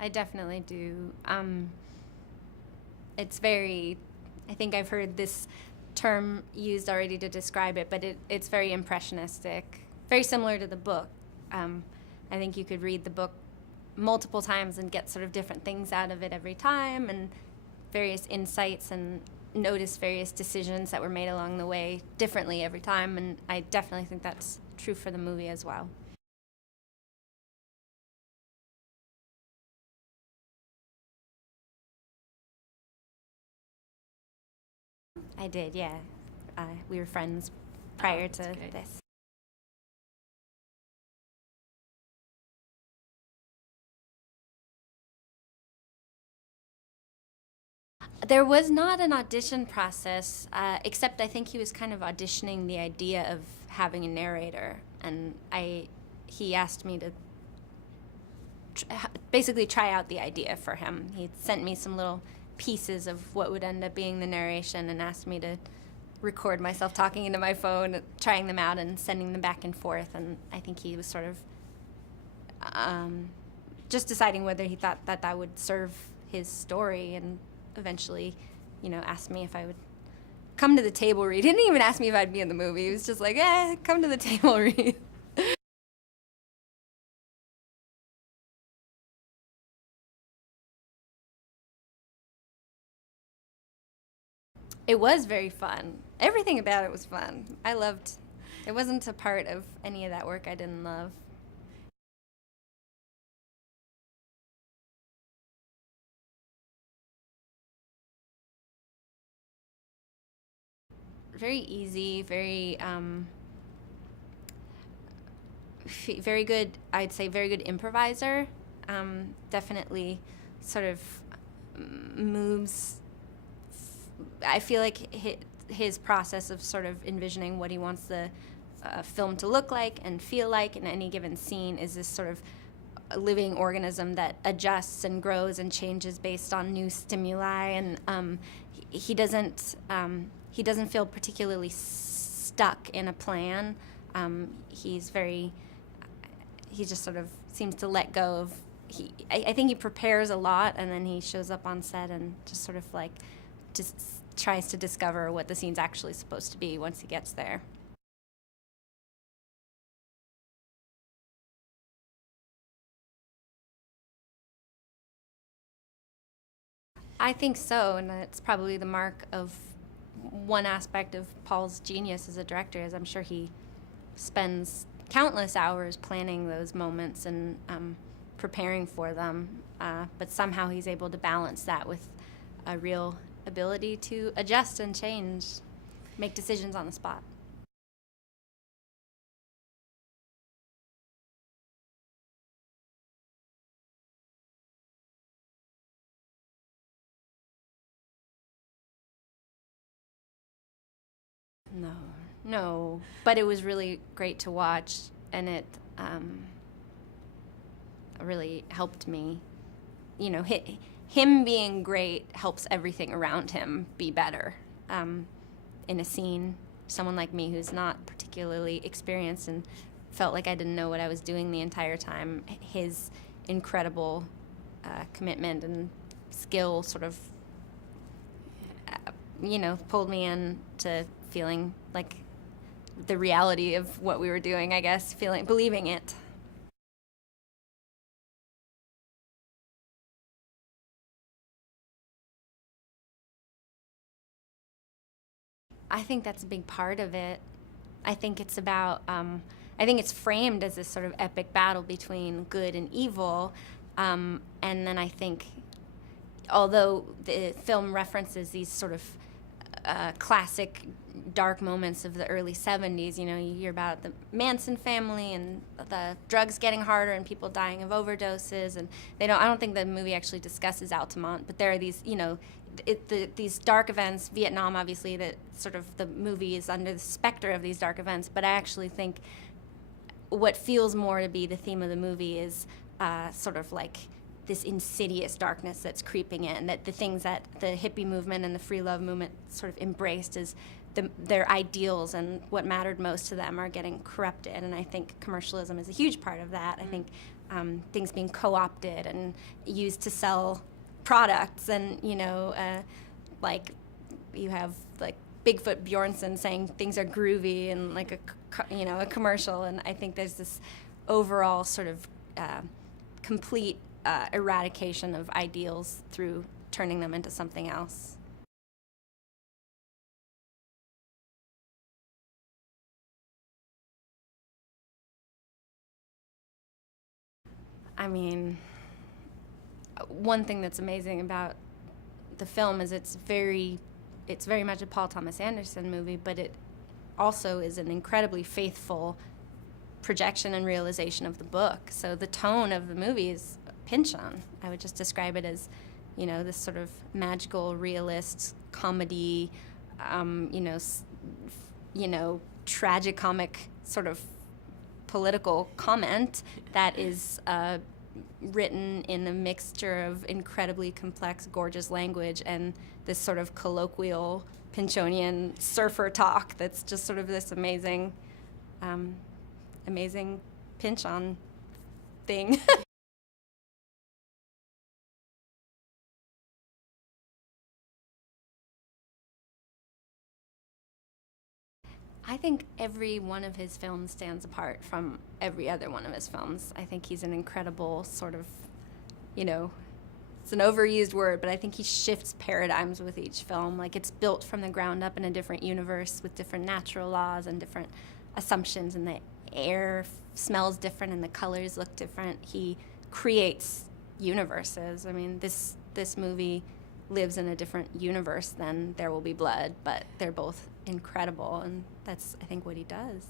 I definitely do. It's very, I think I've heard this term used already to describe it, but it's very impressionistic, very similar to the book. I think you could read the book multiple times and get sort of different things out of it every time, and various insights, and notice various decisions that were made along the way differently every time, and I definitely think that's true for the movie as well. I did, yeah. We were friends prior to this. There was not an audition process, except I think he was kind of auditioning the idea of having a narrator, and he asked me to basically try out the idea for him. He sent me some little pieces of what would end up being the narration and asked me to record myself talking into my phone, trying them out and sending them back and forth, and I think he was sort of just deciding whether he thought that that would serve his story, and eventually, asked me if I would come to the table read. He didn't even ask me if I'd be in the movie. He was just like, come to the table read. It was very fun. Everything about it was fun. I loved. It wasn't a part of any of that work I didn't love. Very easy, very good, I'd say very good improviser. Definitely sort of moves. I feel like his process of sort of envisioning what he wants the film to look like and feel like in any given scene is this sort of living organism that adjusts and grows and changes based on new stimuli, and he doesn't feel particularly stuck in a plan. He just sort of seems to let go of. I think he prepares a lot, and then he shows up on set and just sort of like just tries to discover what the scene's actually supposed to be once he gets there. I think so, and it's probably the mark of one aspect of Paul's genius as a director, is I'm sure he spends countless hours planning those moments and preparing for them, but somehow he's able to balance that with a real ability to adjust and change, make decisions on the spot. No, no, but it was really great to watch, and it really helped me. Him being great helps everything around him be better. In a scene, someone like me who's not particularly experienced and felt like I didn't know what I was doing the entire time, his incredible commitment and skill sort of, pulled me in to feeling like the reality of what we were doing, I guess, believing it. I think that's a big part of it. I think it's about, I think it's framed as this sort of epic battle between good and evil. And then I think, although the film references these sort of classic dark moments of the early 70s, you hear about the Manson family and the drugs getting harder and people dying of overdoses, and I don't think the movie actually discusses Altamont, but there are these, these dark events, Vietnam obviously, that sort of the movie is under the specter of these dark events, but I actually think what feels more to be the theme of the movie is sort of like this insidious darkness that's creeping in, that the things that the hippie movement and the free love movement sort of embraced as their ideals and what mattered most to them are getting corrupted, and I think commercialism is a huge part of that. I think things being co-opted and used to sell products, and like you have like Bigfoot Bjornsson saying things are groovy and like a commercial, and I think there's this overall sort of complete eradication of ideals through turning them into something else. I mean, one thing that's amazing about the film is it's very much a Paul Thomas Anderson movie, but it also is an incredibly faithful projection and realization of the book. So the tone of the movie is Pynchon. I would just describe it as, this sort of magical realist comedy, tragicomic sort of political comment that is written in a mixture of incredibly complex, gorgeous language and this sort of colloquial Pynchonian surfer talk that's just sort of this amazing Pynchon thing. I think every one of his films stands apart from every other one of his films. I think he's an incredible sort of, it's an overused word, but I think he shifts paradigms with each film. Like, it's built from the ground up in a different universe with different natural laws and different assumptions, and the air smells different and the colors look different. He creates universes. I mean, this movie lives in a different universe than There Will Be Blood, but they're both incredible, and that's, I think, what he does.